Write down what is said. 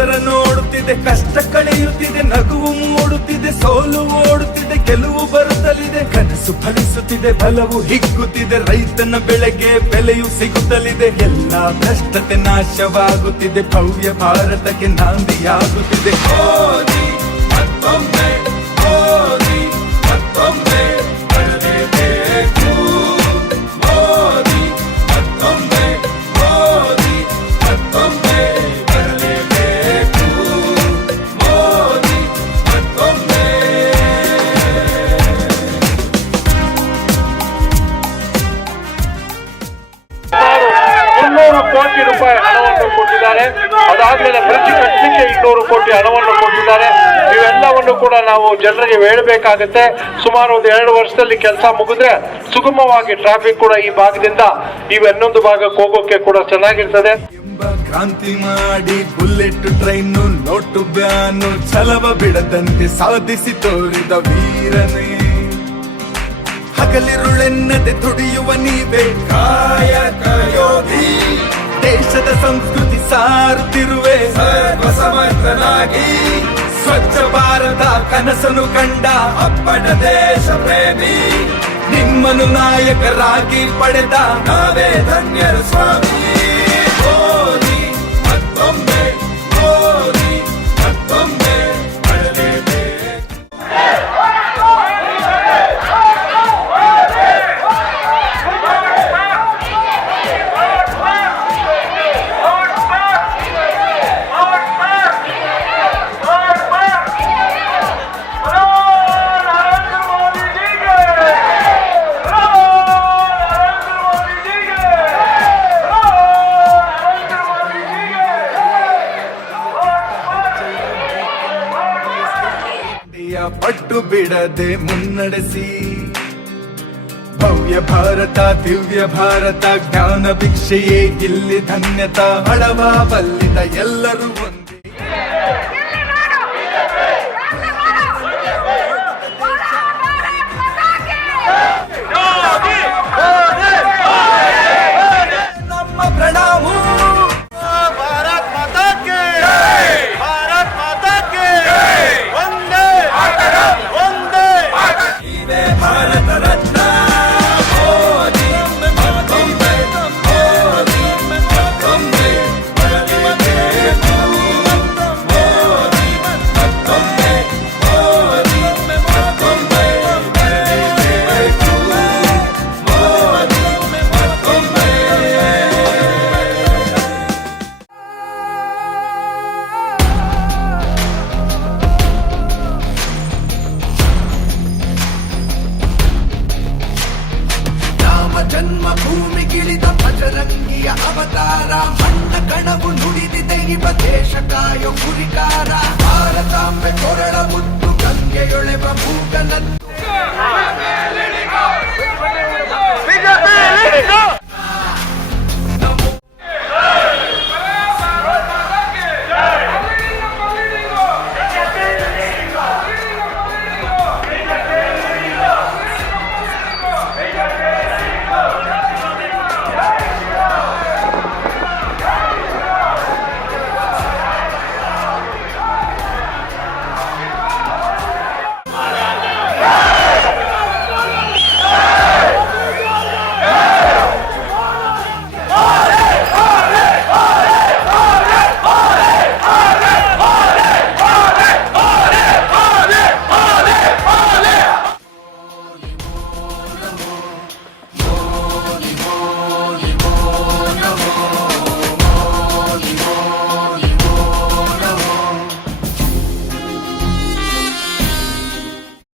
ಬಡವರ ನೋಡುತ್ತಿದೆ, ಕಷ್ಟ ಕಳೆಯುತ್ತಿದೆ, ನಗುವು ಮೂಡುತ್ತಿದೆ, ಸೋಲು ಓಡುತ್ತಿದೆ, ಗೆಲುವು ಬರುತ್ತಲಿದೆ, ಕನಸು ಫಲಿಸುತ್ತಿದೆ, ಬಲವು ಹಿಗ್ಗುತ್ತಿದೆ, ರೈತನ ಬೆಳೆಗೆ ಬೆಲೆಯು ಸಿಗುತ್ತಲಿದೆ, ಎಲ್ಲಾ ಭ್ರಷ್ಟತೆ ನಾಶವಾಗುತ್ತಿದೆ, ಭವ್ಯ ಭಾರತಕ್ಕೆ ನಾಂದಿಯಾಗುತ್ತಿದೆ. ಮೋದಿ ಮತ್ತೊಮ್ಮೆ, ಮೋದಿ ಮತ್ತೊಮ್ಮೆ ಬರಲೇಬೇಕು, ಮೋದಿ ಮತ್ತೊಮ್ಮೆ, ಮೋದಿ ಮತ್ತೊಮ್ಮೆ ಬರಲೇಬೇಕು, ಮೋದಿ ಮತ್ತೊಮ್ಮೆ. 300 ಕೋಟಿ ರೂಪಾಯಿ ಹಣವನ್ನು ಕೊಟ್ಟಿದ್ದಾರೆ. ಅದಾದ್ಮೇಲೆ ಬ್ರಿಡ್ಜ್ ಕಟ್ಟಲಿಕ್ಕೆ 200 ಕೋಟಿ ಹಣವನ್ನು ಕೊಟ್ಟಿದ್ದಾರೆ. ಇವೆಲ್ಲವನ್ನು ಕೂಡ ನಾವು ಜನರಿಗೆ ಹೇಳಬೇಕಾಗುತ್ತೆ. ಸುಮಾರು ಒಂದು 2 ವರ್ಷದಲ್ಲಿ ಕೆಲಸ ಮುಗಿದ್ರೆ ಸುಗಮವಾಗಿ ಟ್ರಾಫಿಕ್ ಕೂಡ ಈ ಭಾಗದಿಂದ ಇನ್ನೊಂದು ಭಾಗಕ್ಕೆ ಹೋಗೋಕೆ ಕೂಡ ಚೆನ್ನಾಗಿರ್ತದೆ. ಕ್ರಾಂತಿ ಮಾಡಿ ಬುಲೆಟ್ ಟ್ರೈನು, ನೋಟು ಬ್ಯಾನು, ಛಲವ ಬಿಡದಂತೆ ಸಾಧಿಸಿ ತೋರಿದ ವೀರನೇ, ಹಗಲಿರುಳೆನ್ನದೆ ದುಡಿಯುವ ನೀವೇ ಕಾಯಕ ಯೋಗಿ, ದೇಶದ ಸಂಸ್ಕೃತಿ ಸಾರುತ್ತಿರುವೆ ಸರ್ವ ಸಮರ್ಥನಾಗಿ, ಸ್ವಚ್ಛ ಭಾರತ ಕನಸನ್ನು ಕಂಡ ಅಪ್ಪಟ ದೇಶ ಪ್ರೇಮಿ, ನಿಮ್ಮನ್ನು ನಾಯಕರಾಗಿ ಪಡೆದ ನಾವೇ ಧನ್ಯರು ಸ್ವಾಮಿ. ಮೋದಿ ಮತ್ತೊಮ್ಮೆ, ಮೋದಿ ಮತ್ತೊಮ್ಮೆ ಬರಲೇಬೇಕು. ಪಟ್ಟು ಬಿಡದೆ ಮುನ್ನಡೆಸಿ, ಭವ್ಯ ಭಾರತ ದಿವ್ಯ ಭಾರತ ಜ್ಞಾನ ಭಿಕ್ಷೆಯೇ ಇಲ್ಲಿ ಧನ್ಯತಾ, ಹಳವ ಬಲ್ಲಿದ ಎಲ್ಲರೂ ಒಂದೇ. ನಮ್ಮ ಪ್ರಣಾಮ ಭಾರತ್ ಮಾತಾ ಕೇ, ಭಾರತ್ ಮಾತಾ ಕೇ, ವಂದೇ ವಂದೇ ಇದೇ ಭಾರತ ರತ್ನ. ಮೋದಿ ಮತ್ತೊಮ್ಮೆ, ಮೋದಿ ಮತ್ತೊಮ್ಮೆ ಬರಲೇಬೇಕು, ಮೋದಿ ಮತ್ತೊಮ್ಮೆ, ಮೋದಿ ಮತ್ತೊಮ್ಮೆ ಬರಲೇಬೇಕು, ಮೋದಿ ಮತ್ತೊಮ್ಮೆ. ಜನ್ಮ ಭೂಮಿಗಿಳಿದ ಬಜರಂಗಿಯ ಅವತಾರ, ಮಣ್ಣ ಕಣವು ನುಡಿದಿದೆ ಇವ ದೇಶ ಕಾಯೋ ಕುರಿಕಾರ, ಭಾರತಾಂಬೆ ಕೊರಳ ಮುತ್ತು ಗಂಗೆಯೊಳೆವ ಭೂಗನತ್ತ